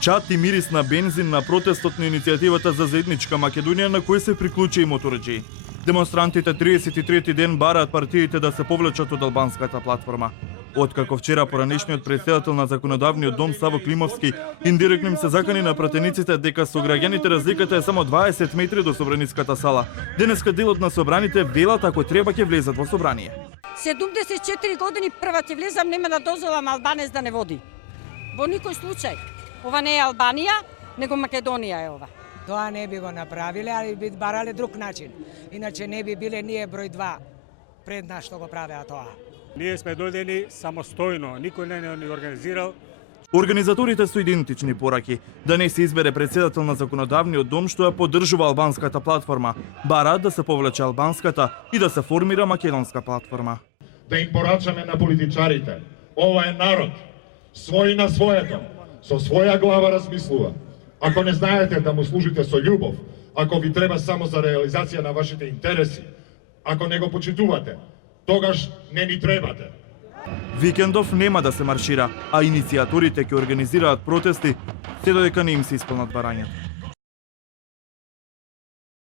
Чат и мирис на бензин на протестот на иницијативата за заедничка Македонија на кој се приклучи и моторџии. Демонстрантите 33-ти ден бараат партиите да се повлечат од албанската платформа. Откако вчера поранешниот претседател на Законодавниот дом Саво Климовски индиректно им се закани на пратениците дека со граѓаните разликата е само 20 метри до собраниската сала. Денеска делот на собраните велат ако треба ќе влезат во собрание. 74 години прва ќе влезам, нема да дозволам албанец да не води. Во никој случај. Ова не е Албанија, него Македонија е ова. Тоа не би го направиле, али би барале друг начин. Иначе не би биле ние број 2 пред нас што го правеа тоа. Ние сме дојдени самостојно, никој не ни организирал. Организаторите со идентични пораки да не се избере претседател на Законодавниот дом што ја поддржува албанската платформа, бараат да се повлече албанската и да се формира македонска платформа. Да им порачаме на политичарите. Ова е народ, свој на своето, со своја глава размислува. Ако не знаете да му служите со љубов, ако ви треба само за реализација на вашите интереси, ако не го почитувате, тогаш не ни требате. Викендов нема да се маршира, а иницијаторите ќе организираат протести се додека не им се исполнат барањата.